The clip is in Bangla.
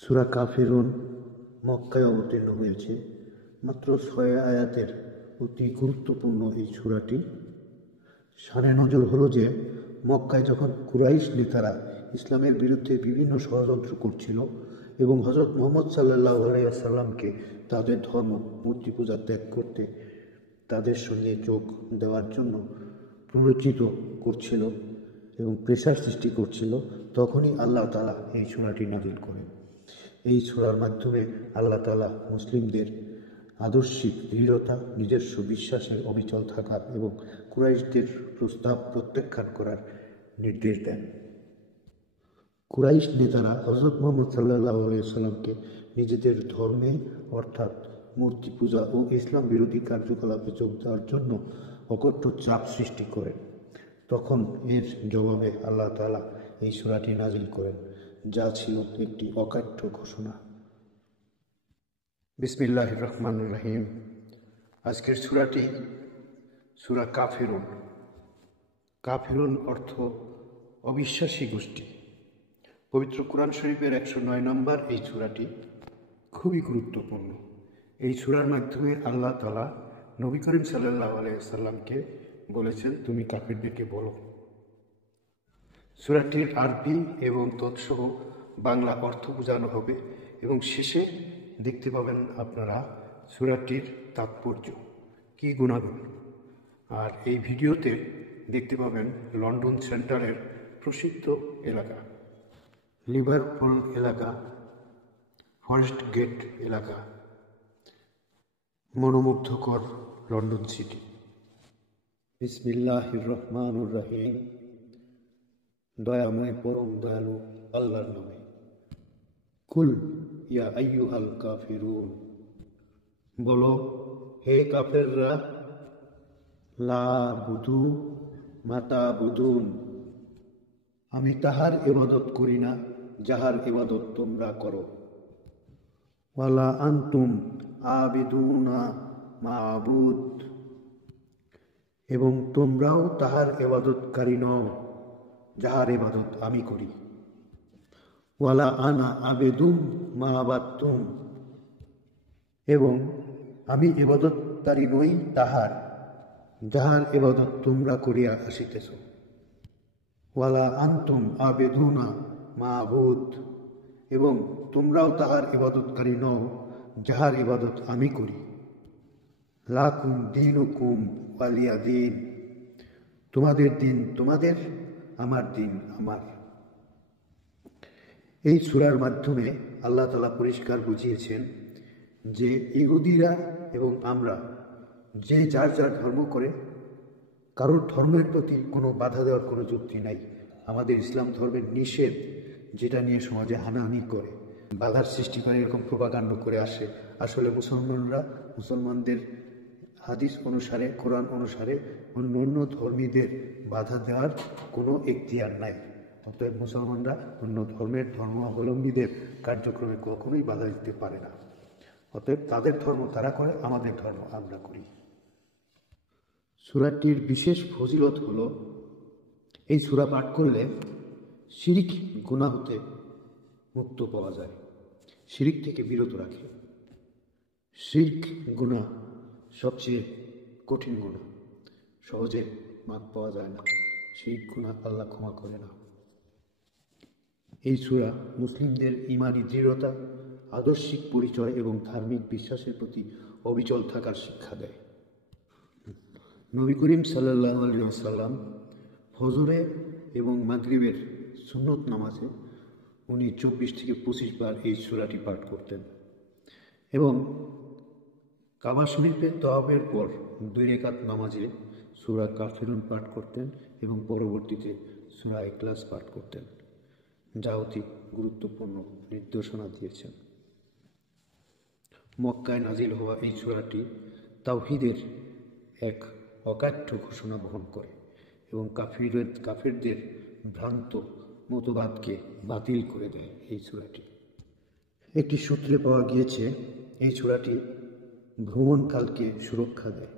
সূরা কাফিরুন মক্কায় অবতীর্ণ হয়েছে। মাত্র ৬ আয়াতের অতি গুরুত্বপূর্ণ এই সূরাটি। শানে নজর হলো যে মক্কায় যখন কুরাইশ নেতারা ইসলামের বিরুদ্ধে বিভিন্ন ষড়যন্ত্র করছিল এবং হযরত মুহাম্মদ সাল্লাল্লাহু আলাইহি ওয়াসাল্লামকে তাদের ধর্ম মূর্তি পূজা ত্যাগ করতে তাদের সঙ্গে যোগ দেওয়ার জন্য প্ররোচিত করছিল এবং প্রেসার সৃষ্টি করছিল, তখনই আল্লাহ তাআলা এই সূরাটি নাযিল করেন। এই সূরার মাধ্যমে আল্লাহ তাআলা মুসলিমদের আদর্শিক দৃঢ়তা, নিজস্ব বিশ্বাসে অবিচল থাকার এবং কুরাইশদের প্রস্তাব প্রত্যাখ্যান করার নির্দেশ দেন। কুরাইশ নেতারা হযরত মুহাম্মদ সাল্লাল্লাহু আলাইহি ওয়াসাল্লামকে নিজেদের ধর্মে অর্থাৎ মূর্তি পূজা ও ইসলাম বিরোধী কার্যকলাপে যোগ দেওয়ার জন্য অকঠোর চাপ সৃষ্টি করেন। তখন এর জবাবে আল্লাহ তাআলা এই সূরাটি নাযিল করেন, যা ছিল একটি অকাট্য ঘোষণা। বিসমিল্লাহির রহমানির রহিম। আজকের সূরাটি সূরা কাফিরুন। কাফিরুন অর্থ অবিশ্বাসী গোষ্ঠী। পবিত্র কুরআন শরীফের ১০৯ নম্বর এই সূরাটি খুবই গুরুত্বপূর্ণ। এই সূরার মাধ্যমে আল্লাহ তাআলা নবী করিম সাল্লাল্লাহু আলাইহি ওয়াসাল্লামকে বলেছেন, তুমি কাফিরদেরকে বলো। সূরাটির আরবি এবং তৎসহ বাংলা অর্থ বোঝানো হবে এবং শেষে দেখতে পাবেন আপনারা সূরাটির তাৎপর্য কি, গুণাগুণ। আর এই ভিডিওতে দেখতে পাবেন লন্ডন সেন্টারের প্রসিদ্ধ এলাকা, লিভারপুল এলাকা, ফরেস্ট গেট এলাকা, মনোমুগ্ধকর লন্ডন সিটি। বিসমিল্লাহির রহমানির রহিম। দয়াময় পরম দয়ালু আল্লাহর নামে। কুল ইয়া আইয়ুহাল কাফিরুন, বলো হে কাফেররা, লা বুদু মাতা বুদুন, আমি তাহার ইবাদত করি না যাহার ইবাদত তোমরা করো। ওয়ালা আনতুম আবিদুনা মা'বুদ, এবং তোমরাও তাহার ইবাদতকারী নও যাহার ইবাদত আমি করি। ওয়ালা আনা আবেদুম মা'বাদতুম, এবং আমি ইবাদতকারী নই তাহার যাহার ইবাদত তোমরা করিয়া আসিতেছ। ওয়ালা আনতুম আবেদুনা মা'বুদ, এবং তোমরাও তাহার ইবাদতকারী নও যাহার ইবাদত আমি করি। লাকুম দীনুকুম ওয়ালিয়া দীন, তোমাদের দিন তোমাদের, আমার দিন আমার। এই সূরার মাধ্যমে আল্লাহ তাআলা পরিষ্কার বুঝিয়েছেন যে ইহুদিরা এবং আমরা যে যার যার ধর্ম করে, কারোর ধর্মের প্রতি কোনো বাধা দেওয়ার কোনো যুক্তি নাই। আমাদের ইসলাম ধর্মের নিষেধ, যেটা নিয়ে সমাজে হানাহানি করে, বাধার সৃষ্টি করে, এরকম প্রোপাগান্ডা করে আসে। আসলে মুসলমানদের হাদিস অনুসারে, কোরআন অনুসারে অন্য ধর্মীদের বাধা দেওয়ার কোনো এখতিয়ার নাই। অতএব মুসলমানরা অন্য ধর্মাবলম্বীদের কার্যক্রমে কখনোই বাধা দিতে পারে না। অতএব তাদের ধর্ম তারা করে, আমাদের ধর্ম আমরা করি। সূরাটির বিশেষ ফজিলত হলো, এই সূরা পাঠ করলে শিরিক গুনাহ হতে মুক্ত পাওয়া যায়, শিরিক থেকে বিরত রাখে। শিরক গুনাহ সবচেয়ে কঠিন গুনাহ, সহজে মাপ পাওয়া যায় না। শিরক গুনাহ আল্লাহ ক্ষমা করে না। এই সূরা মুসলিমদের ঈমানি দৃঢ়তা, আদর্শিক পরিচয় এবং ধার্মিক বিশ্বাসের প্রতি অবিচল থাকার শিক্ষা দেয়। নবী করিম সাল্লাল্লাহু আলাইহি ওয়াসাল্লাম ফজরে এবং মাগরিবের সুন্নত নামাজে উনি 24 থেকে 25 বার এই সূরাটি পাঠ করতেন এবং কাবা শরীফের তওয়াফের পর 2 রাকাত নামাজে সূরা কাফিরুন পাঠ করতেন এবং পরবর্তীতে সূরা ইখলাস পাঠ করতেন, যা অতি গুরুত্বপূর্ণ নির্দেশনা দিয়েছেন। মক্কায় নাজিল হওয়া এই সূরাটি তাওহীদের এক অকাট্য ঘোষণা বহন করে এবং কাফিরদের ভ্রান্ত মতবাদকে বাতিল করে দেয়। এই সূরাটি একটি সূত্রে পাওয়া গিয়েছে, এই সূরাটি ভ্রমণকালকে সুরক্ষা দেয়।